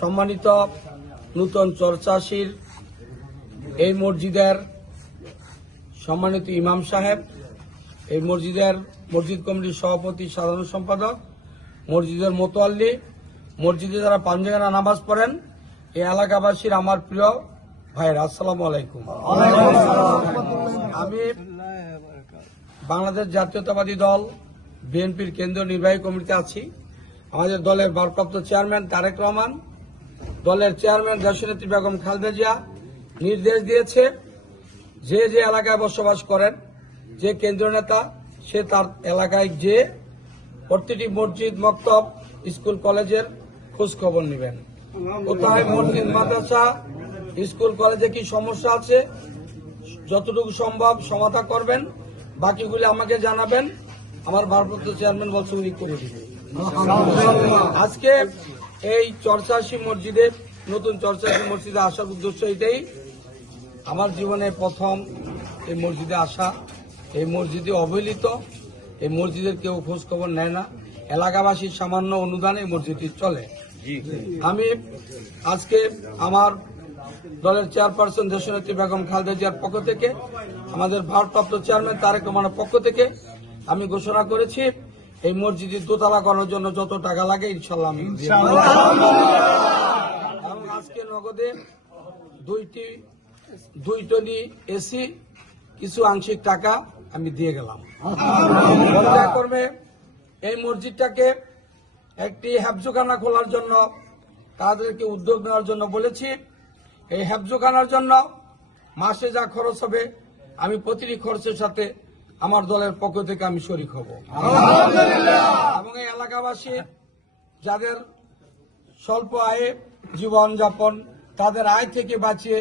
সম্মানিত নূতন চরচাশির এই মসজিদের সম্মানিত ইমাম সাহেব, এই মসজিদ কমিটির সভাপতি, সাধারণ সম্পাদক, মসজিদের মোতোয়াল্লি, মসজিদে যারা পাঞ্জাগানা নামাজ পড়েন, এই এলাকাবাসীর আমার প্রিয় ভাইরা, আসসালামু আলাইকুম। আমি বাংলাদেশ জাতীয়তাবাদী দল বিএনপির কেন্দ্রীয় নির্বাহী কমিটিতে আছি। আমাদের দলের ভারপ্রাপ্ত চেয়ারম্যান তারেক রহমান, দলের চেয়ারম্যান দেশনেত্রী বেগম খালেদা জিয়া নির্দেশ দিয়েছে, যে যে এলাকায় বসবাস করেন, যে কেন্দ্রীয় নেতা সে তার এলাকায় যে প্রতিটি মসজিদ, মক্তব, স্কুল, কলেজের খোঁজ খবর নেবেন। কোথায় মসজিদ, মাদ্রাসা, স্কুল, কলেজে কি সমস্যা আছে, যতটুকু সম্ভব সমাধান করবেন, বাকিগুলি আমাকে জানাবেন। আমার ভারপ্রাপ্ত চেয়ারম্যান বলছে উনি করে দিবেন। আজকে এই চরচাশি মসজিদে, নতুন চরচাশি মসজিদে আসার উদ্দেশ্য এটাই, আমার জীবনে প্রথম এই মসজিদে আসা। এই মসজিদে অবহেলিত, এই মসজিদের কেউ খোঁজ খবর নেয় না, এলাকাবাসীর সামান্য অনুদানে এই মসজিদটি চলে। আমি আজকে আমার দলের চেয়ারপারসন দেশনেত্রী বেগম খালেদা জিয়ার পক্ষ থেকে, আমাদের ভারপ্রাপ্ত চেয়ারম্যান তারেক রহমানের পক্ষ থেকে আমি ঘোষণা করেছি, এই মসজিদে দোতলা করার জন্য যত টাকা লাগে ইনশাল্লাহ আমি দিয়ে দেব। এবং আজকে নগদে দুই টনি এসি, কিছু আংশিক টাকা আমি দিয়ে গেলাম। করবে এই মসজিদটাকে একটি হেফজোখানা খোলার জন্য তাদেরকে উদ্যোগ নেওয়ার জন্য বলেছি। এই হেফজোখানার জন্য মাসে যা খরচ হবে, আমি প্রতিটি খরচের সাথে আমার দলের পক্ষ থেকে আমি শরিক হব। এবং এই এলাকাবাসী যাদের স্বল্প আয়ে জীবনযাপন, তাদের আয় থেকে বাঁচিয়ে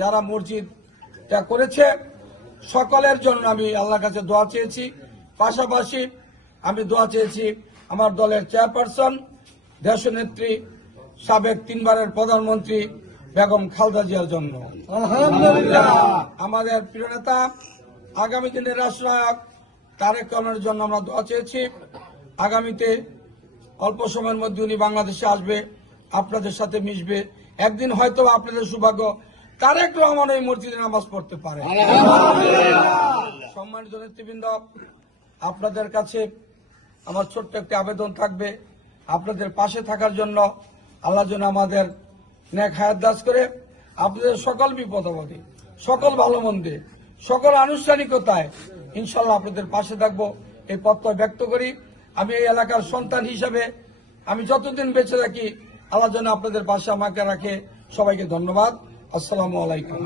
যারা মসজিদটা করেছে, সকলের জন্য আমি আল্লাহর কাছে দোয়া চেয়েছি। পাশাপাশি আমি দোয়া চেয়েছি আমার দলের চেয়ারপারসন দেশনেত্রী, সাবেক 3 বারের প্রধানমন্ত্রী বেগম খালেদা জিয়ার জন্য। আমাদের প্রিয় নেতা, আগামী দিনের রাষ্ট্রনায়ক তারেক রহমানের জন্য আমরা দোয়া চেয়েছি। আগামীতে অল্প সময়ের মধ্যে উনি বাংলাদেশে আসবে, আপনাদের সাথে মিশবে। একদিন হয়তো আপনাদের সৌভাগ্য তারেক রহমান এই মসজিদে নামাজ পড়তে পারে। সম্মানিত নেতৃবৃন্দ, আপনাদের কাছে আমার ছোট্ট একটি আবেদন থাকবে, আপনাদের পাশে থাকার জন্য। আল্লাহ যেন আমাদের নেক হায়াত দান করে, আপনাদের সকল বিপদ আপদে, সকল ভালো মন্দে, সকল আনুষ্ঠানিকতায় ইনশাল্লাহ আপনাদের পাশে থাকবো, এই প্রত্যয় ব্যক্ত করি। আমি এই এলাকার সন্তান হিসাবে আমি যতদিন বেঁচে থাকি, আল্লাহ যেন আপনাদের পাশে আমাকে রাখে। সবাইকে ধন্যবাদ। আসসালামু আলাইকুম।